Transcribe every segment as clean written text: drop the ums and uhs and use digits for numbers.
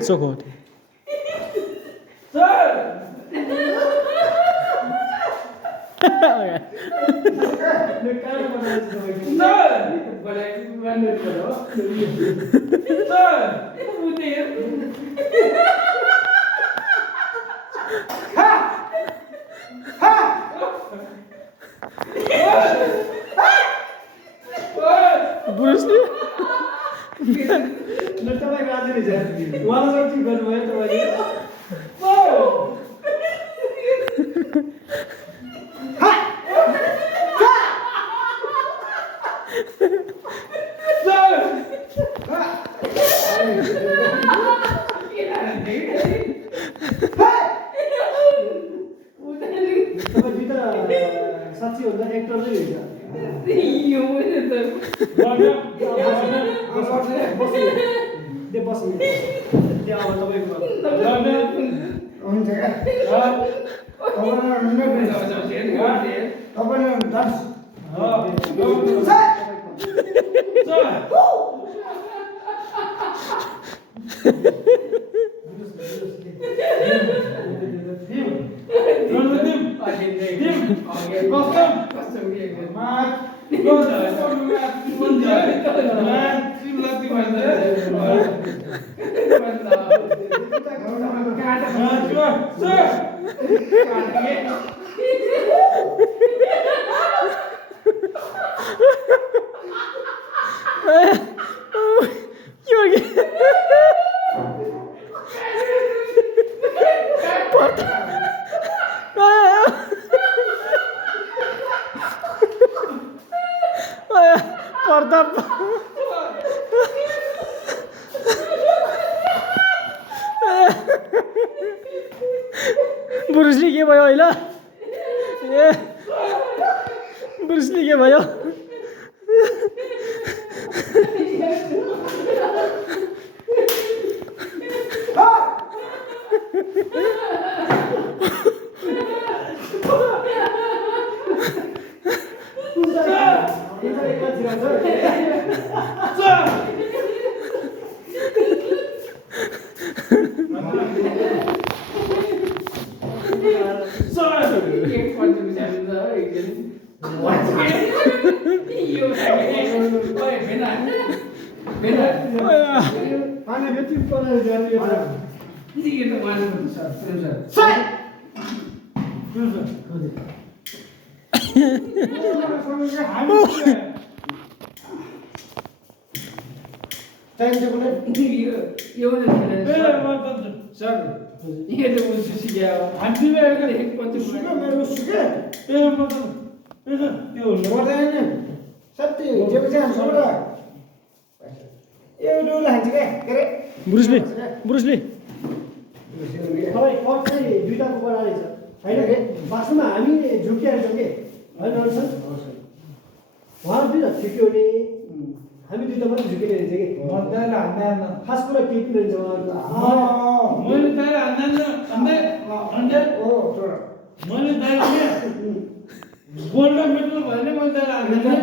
चोखो बुझ्नु साँच्ची भन्दा एक्टर चाहिँ ब्रुसली के भयो हैन ए ब्रुसली के भयो ब्रुसली दुईटाको बनाएर होइन वास्तवमा हामी झुकिरहेछौँ कि होइन उहाँ दुईवटा झुक्यो भने हामी दुईवटा मात्रै झुकिरहेछ कि खास कुरा केही पनि रहेछ गोल्ड मेडल भयो भने मैले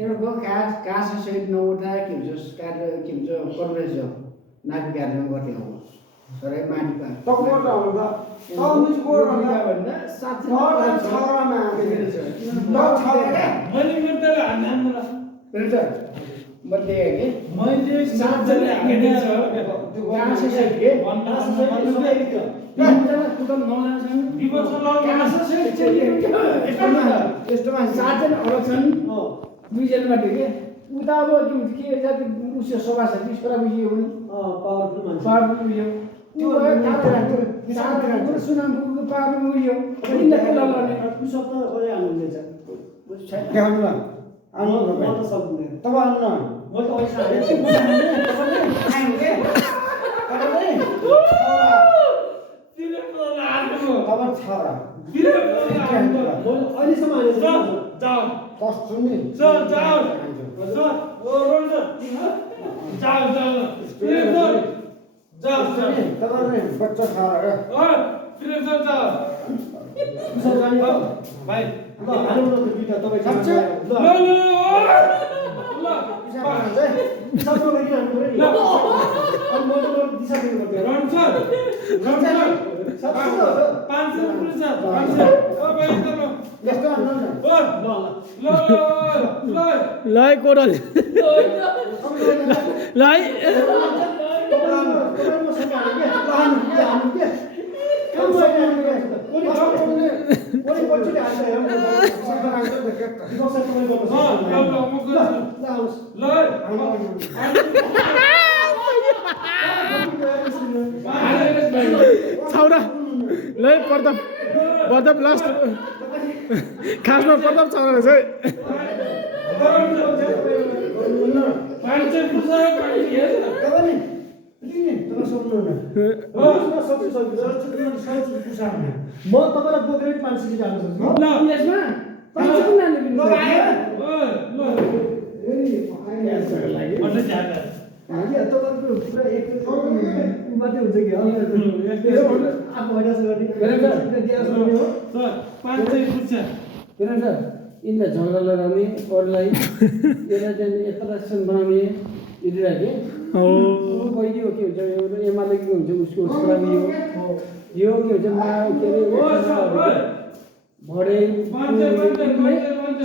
एउटा कास सहित नउठ्दा के भन्छ कन्फरेन्स हो नापी कार्यक्रम गर्दै हो सबै माथि उता अब के जाति उसो सभा छ छोरा बुझियो भने पावरफुल बुझ्यो त्यो सुनामको पावरफुल बुझ्यो सक्दैन मैले त पैसा हालेँ अहिलेसम्म लाई कोडल लाई छाउरा लै प्रताप लास्ट खासमा प्रताप छाउरा रहेछ म तपाईँलाई बोकेर 500 हाल्न सक्छु तपाईँको पुरा एक मात्रै हुन्छ कि इनलाई झगडा लगाउने अरूलाई यसलाई चाहिँ यता एक्सन बनाउने यदि पहिले हो के हुन्छ एमाले के हुन्छ उसको यो के हुन्छ के अरे भरे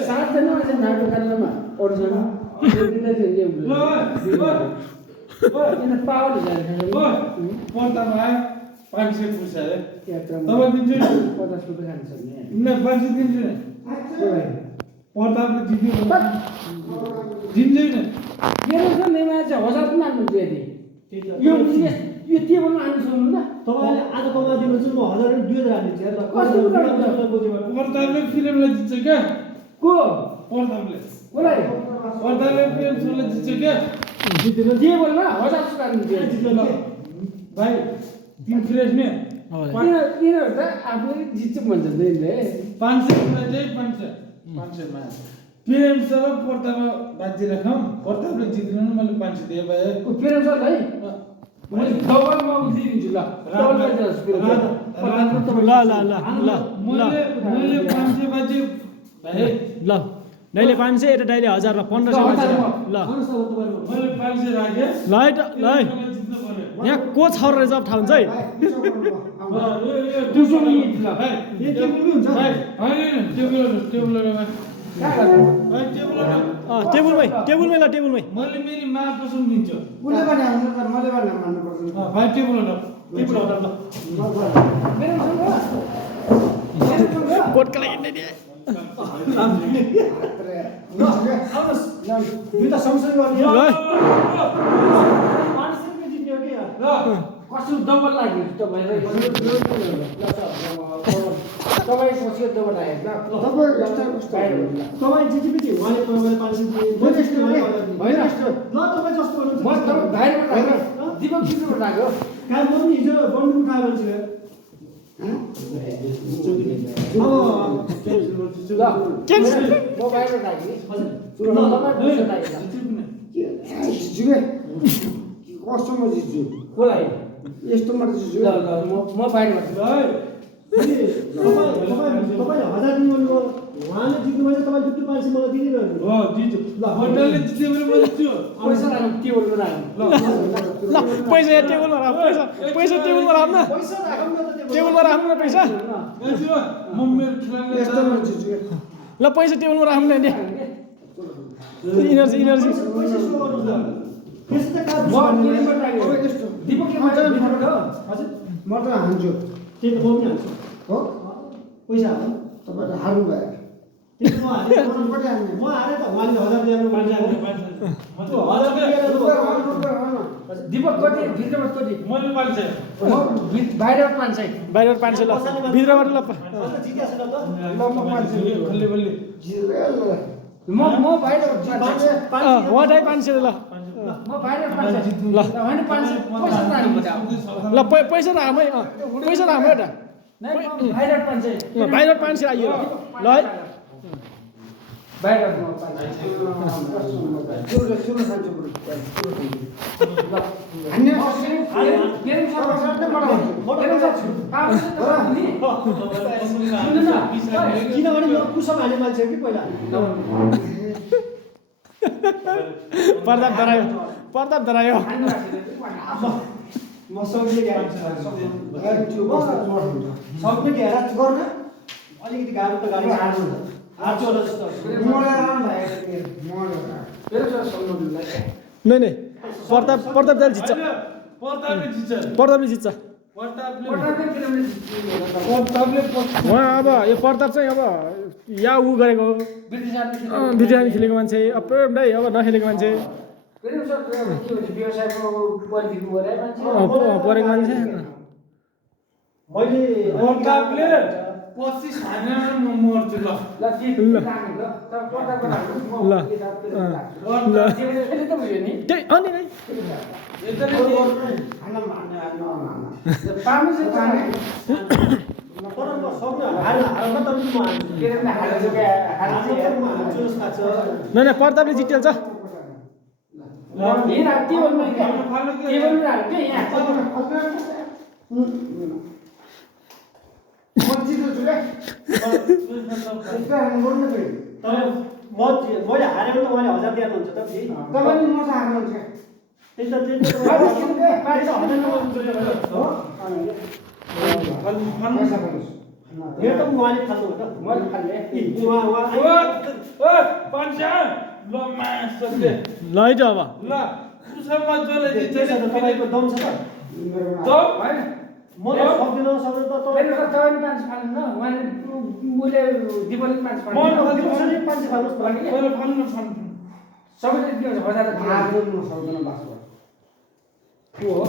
7 जना चाहिँ नाटक कार्यमा अरू छन् पावर पाँच सय पुग्छ अरे तपाईँ दिन्छु 50 रुपियाँ खान्छ न 500 दिन्छु नि प्रतापले जित्यो जित्दैन मेरो त मेमा चाहिँ 1000 पनि हाल्नुहुन्छ यदि यो टेबलमा हाल्नु सक्नुहुन्न तपाईँले आज कमा दिनुहुन्छ म 1000 र 2000 हालिदिन्छु यार प्रतापले फिल्मलाई जित्छ क्या को प्रतापले कसलाई प्रतापले फिल्मलाई जित्छ क्या जित्दैन टेबलमा 1000 रुपियाँ हाल्नुहुन्छ जित्दैन भाइ तिमी फ्रेस नि यिनीहरू त आफूले जित्छ भन्छ नि 500 चाहिँ 500 मा प्रेम सर प्रतापमा बाजी राखौँ प्रतापले जित्नु न मैले 500 दिए भए प्रेम सर है मैले डबल म दिन्छु ल मैले 500 बाजी भाइ ल दाइले 500 यता दाइले 1000 र 1500 ल मैले 500 राखे ल यहाँ को छ र जब थाहा हुन्छ है टेबलमै ल टेबलमै मैले मेरी मा कसम दिन्छु उसले भने मैले भने मान्नुपर्छ भाइ टेबल कोटका लागि नै दुईटा सँगसँगै गर्ने कसो डबल लाग्यो तपाईलाई तपाईँ पछि डबल आयो तपाईँ जिटिपिटी उहाँले तपाईँलाई 500 दिए होइन ल तपाईँ जस्तो म गर्नुहुन्छ तपाईँ बाहिरबाट आएको दिपक चित्रबाट आएको काम म नि हिजो बन्डु उठायो मान्छे म बाहिरबाट आएको कस्टमर जित्छु कसलाई यस्तो मात्र जित्छु ल म बाहिरबाट तपाईँले 1000 दिनुभयो उहाँले जित्नु भने तपाईँ 500 मलाई दिइदिनु हो जित्छु ल होटलले जित्यो भने मैले जित्छु पैसा राख्नु टेबलमा राख्नु ल पैसा टेबलमा राख पैसा टेबलमा राख्नु पैसा राखौँ न त टेबलमा राख्नु न पैसा म मेरो खेलाडीले यस्तो मात्र जित्छु ल पैसा टेबलमा राख्नु न इनर्जी पैसा सुरु गर्नुहोस् न त्यस्तो त काम दिपक के भन्छ हजुर म त हान्छु त्यही त म पनि हाल्छु हो पैसा हाल्नु तपाईँ त हार्नु भयो त्यही म हालेँ म हालेँ त उहाँले 1000 दिएर 500 दिपक कति भित्रबाट कति मैले 500 बाहिरबाट 500 ल भित्रबाट ल जित्या छैन त ल म 500 खल्ली बल्ली म बाहिर वाटाइ 500 ल म बाहिर 500 ल होइन 500 पैसा राख्नु ल पैसा रामै पैसा रामै एउटा बाहिर 500 ल बाहिर 500 आइयो ल है बाहिर किनभने यो कुसम हाल्ने मान्छे हो कि पहिला प्रताप धरायो म सक्ने घेरा गर्न अलिकति गाह्रो त गाडी हात चोला जस्तो नै प्रताप दाल जित्छ प्रतापले जित्छ उहाँ अब यो प्रताप चाहिँ अब या ऊ गरेको ब्रिटिसले खेलेको मान्छे अब दाइ अब नखेलेको मान्छे परेको मान्छे मैले प्रतापले 25 हानेर म मर्छु ल त्यही अनि नै नै प्रतापले जितिहाल्छ मैले हारेको त उहाँले 1000 दिनुहुन्छ त फेरि मेरो त उहाँले फाल्नु हो त मैले खाल्ले ल मासले ल है त अब ल कुसमा जले जित्छ तपाईँको दम छ त म त सक्दिनँ त मेरो त तपाईले 5 फाल्नु न उहाँले मुले दिपले 5 फाल्नु म 5 फाल्नुस् फाल्नु सबैले के हुन्छ बजार सक्दैन बासो के हो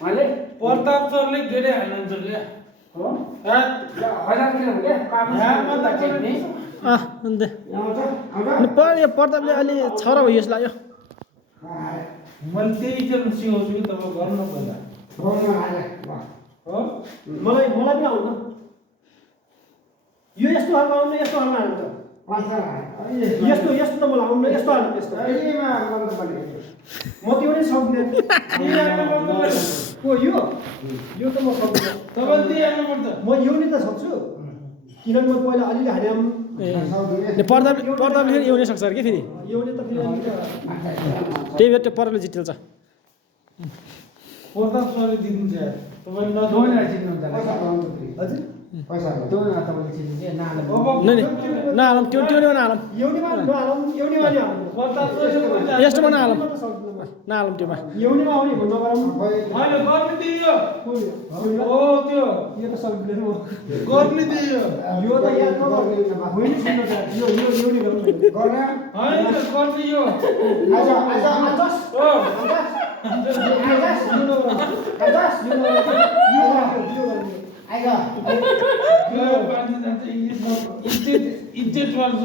उहाँले प्रताप सरले धेरै हाल्नुहुन्छ क्या हो 1000 किलो हो क्या अन्त यो प्रतापले अलि छरा हो यस लाग्यो मैले त्यही चाहिँ सिकाउँछु कि तपाईँ गर्नु पर्ला हो मलाई पनि आउनु यो यस्तो हाल्नु आउनु यस्तो हाल्नु हाल्नु त यस्तो त मलाई आउनु यस्तो हाल्नु यस्तो म त्यो नै सक्दिनँ यो त म सक्दिनँ तपाईँ त्यही हाल्नुपर्छ म यो नै त सक्छु किनभने म पहिला अलिअलि हाने प्रतापले फेरि एउटै सक्छ अरे कि फेरि यो नै त फेरि त्यही भएर त्यो प्रतापले जितिहाल्छ प्रताप सरले जित्नुहुन्छ तपाईँ दोनजना जित्नुहुन्छ हजुर दोनजना तपाईले जित्नुहुन्छ नै नहालौँ त्यो नहालौँ एउटैमा नहालौँ एउटैमा नि हाल्नु प्रताप सरले यस्तोमा नहालौँ नहालौँ त्योमा एउटैमा आउने भन्नु नगरौँ होइन गर्ने दियो ओ त्यो यो त सक्दिनँ म गर्ने दियो यो त यहाँ त होइन सुन्नु त यो एउटै गरौँ होइन गर्ने यो इज्जत गर्छ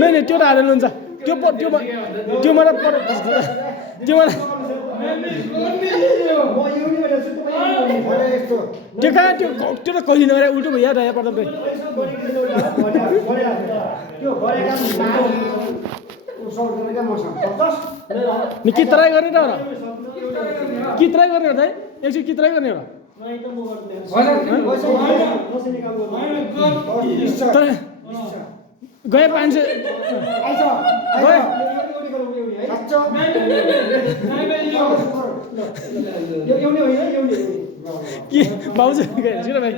नै त्यो त हालेर हुन्छ त्यो मलाई त्यो मलाई त्यो कहाँ त्यो त कहिले नगरे उल्टो भयो याद आयो प्रताप कि ट्राई गर्ने र कि ट्राई गर्ने हो दाइ एकछिन कि ट्राई गर्ने हो गए 500 गए के भाउजू गए भाइ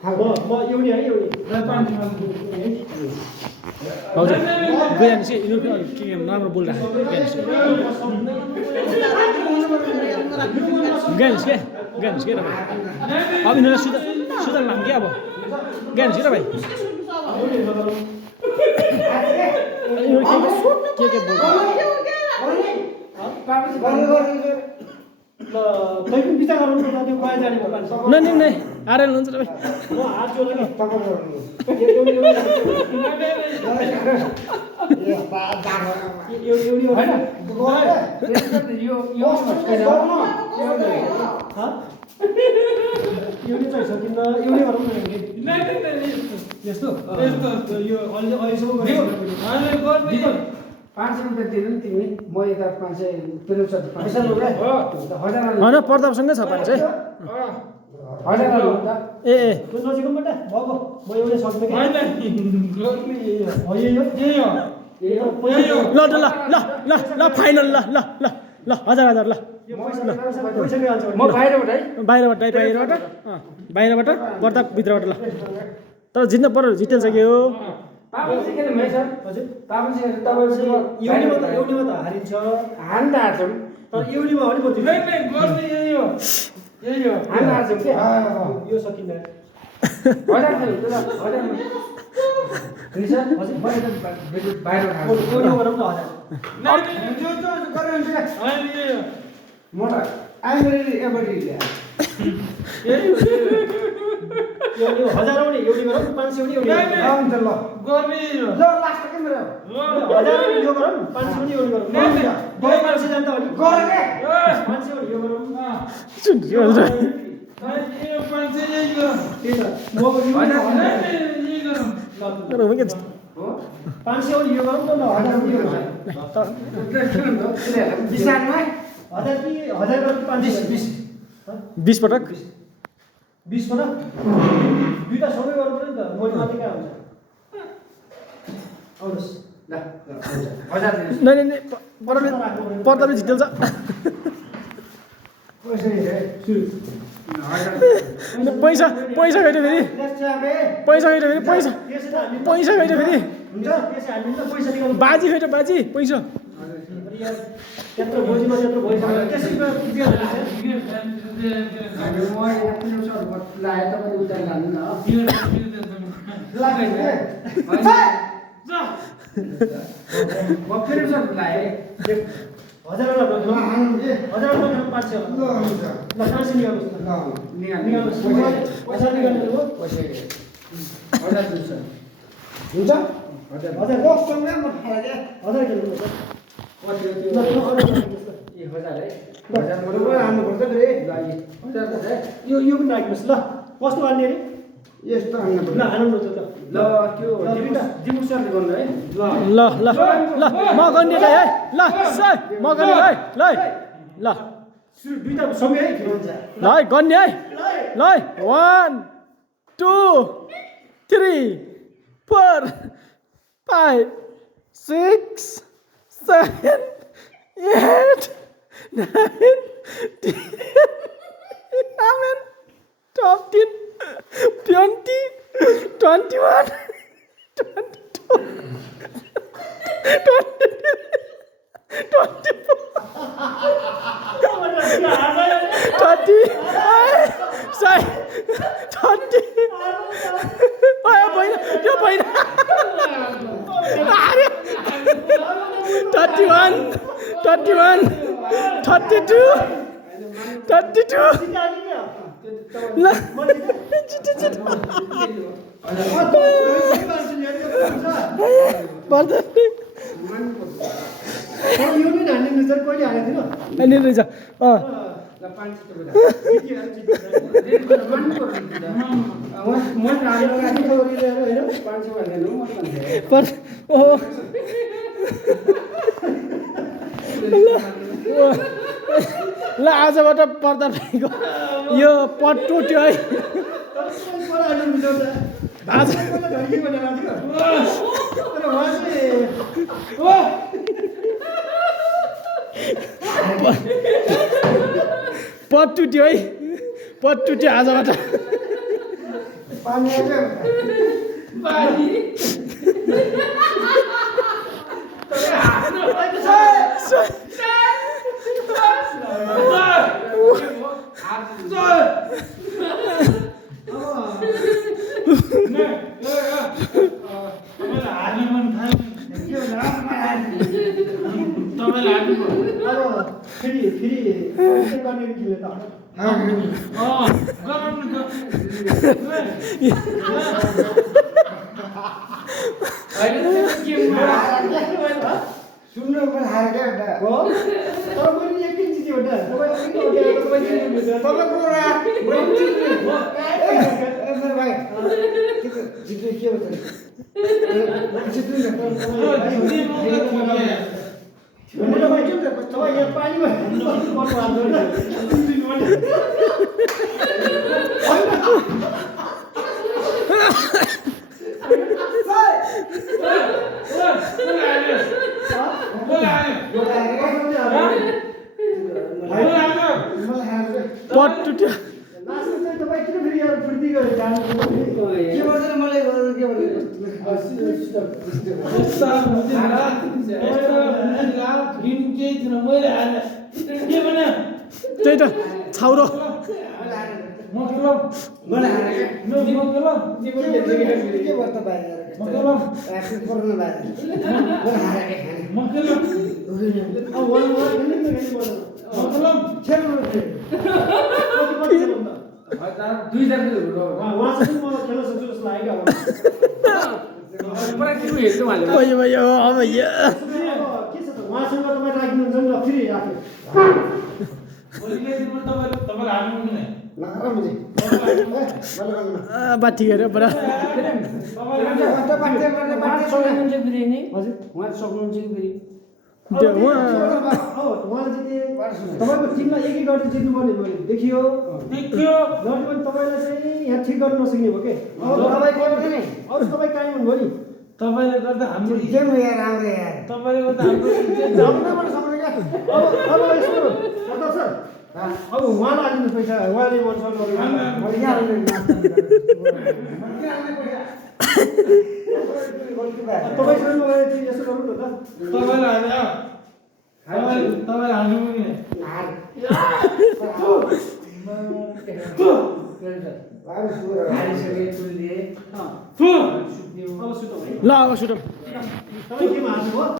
म एउटी है एउटी हजुर गइहाल्नु चाहिँ यिनीहरू के नराम्रो बोलिरहेको गइहाल्नुहोस् के तपाईँ अब यिनीहरूलाई सुधार लाम क्या अब गइहाल्नुहोस् के तपाईँ के बोल्छ खै पनि विचार गराउनु पर्छ त्यो कहाँ जाने भयो नै आएर हुन्छ तपाईँ म हात जोड्नु कि एउटी होइन एउटी चाहिँ सकिन्न एउटै गरौँ न यस्तो यो अहिलेसम्म 500 रुपियाँ दिनु नि तिमी म यता 500 तिर्नु छ 500 रुपियाँ होइन प्रतापसँगै छ 500 हजार हो त ए त्यो नजिकबाट बाबु म एउटै सक्ने कि ल फाइनल ल हजार ल म बाहिरबाट है बाहिरबाट प्रताप भित्रबाट ल तर जित्नु पर्यो जितेल सक्यो पापन सिकेन भाइ सर हजुर पापन सिकेन तपाईसँग एउटीमा त हारिन्छ हान त हार्छौँ तर एउटीमा पनि म जित्छु हान हार्छौँ के यो सकिन्न हजार खेल्नु त हजार रिसर हजुर बाहिरबाट हार्छु एउटी गरौँ न हजार म त I'm ready everybody यो हजार आउने एउटी गरौँ 500 पनि एउटी हुन्छ ल गर्ने ल लास्ट के मेरो हजार आउने यो गरौँ 500 पनि एउटी गरौँ 500 जान्छ अनि गर के 500 यो गरौँ त्यही त म 500 पनि यो गरौँ न हजार पनि यो गरौँ बिसानमा हजार कि हजार गरौँ 520 20 पटक 20 पटक दुईटा सबै गर्नु पर्यो नि त मैले मात्रै कहाँ हुन्छ आउनुहोस् ल हजार नै प्रतापले जितेल्छ पैसा गयो फेरि पैसा गयो फेरि हुन्छ त्यसै हामी त पैसा निकाल्नु बाजी खै बाजी पैसा त्यत्रो भोजिमा त्यत्रो भोइसक्यो त्यसै हजार 500 ल 500 निकाल्नुहोस् पैसा निकाल्नु हो हजार दिन्छ हुन्छ हजार कसँगै म खाला हजार किलो यो पनि राख्नुहोस् ल कस्तो हान्ने अरे यस्तो हान्नु ल हान्नु त ल त्यो दिमुक सरले गर्नु है ल म गर्ने है ल म गर्ने है ल दुईटा सँगै है ल है गर्ने है ल 1 2 3 4 5 6 7 8 9 10 11 12 20 21 22 यो पनि हान्ने सर कहिले हालेको थिएन अनि रहेछ ल आजबाट प्रताप भाइको यो पट टुट्यो है पट टुट्यो है पट टुट्यो आजबाट पानी आयो पानी अब फेरि गर्ने खेले त सुन्नु पनि हार क्या एउटा हो तर मैले एकदिन जित्यो एउटा तपाईँको भाइ जित्यो के हो त जित्नु तपाईँ यहाँ पानीमा पट टुट्यो तपाईँ किन फेरि यहाँ फुर्ती गरेर जानु के गर्दैन मलाई के त्यही त छाउरो भयो भयो अब उहाँसँग तपाईँ राख्नुहुन्छ नि र फेरि राख्यो बाठी गएर बडा सक्नुहुन्छ फेरि नि उहाँ सक्नुहुन्छ कि फेरि उहाँले जिते तपाईँको टिमलाई एक गर्दै जित्नुपर्ने भयो देखियो जति पनि तपाईँलाई चाहिँ यहाँ ठिक गर्न नसक्ने भयो के अरू तपाईँ कायम भयो नि तपाईँले गर्दा हाम्रो गेम यार राम्रो यार तपाईँले गर्दा हाम्रो अब यस्तो प्रताप सर अब उहाँलाई हालिदिनु पैसा उहाँले भन्छ तपाईँसँग मलाई यसो गर्नु न त तपाईँलाई हाल्नु ल अब सुटौँ तपाईँ गेम हाल्नु भयो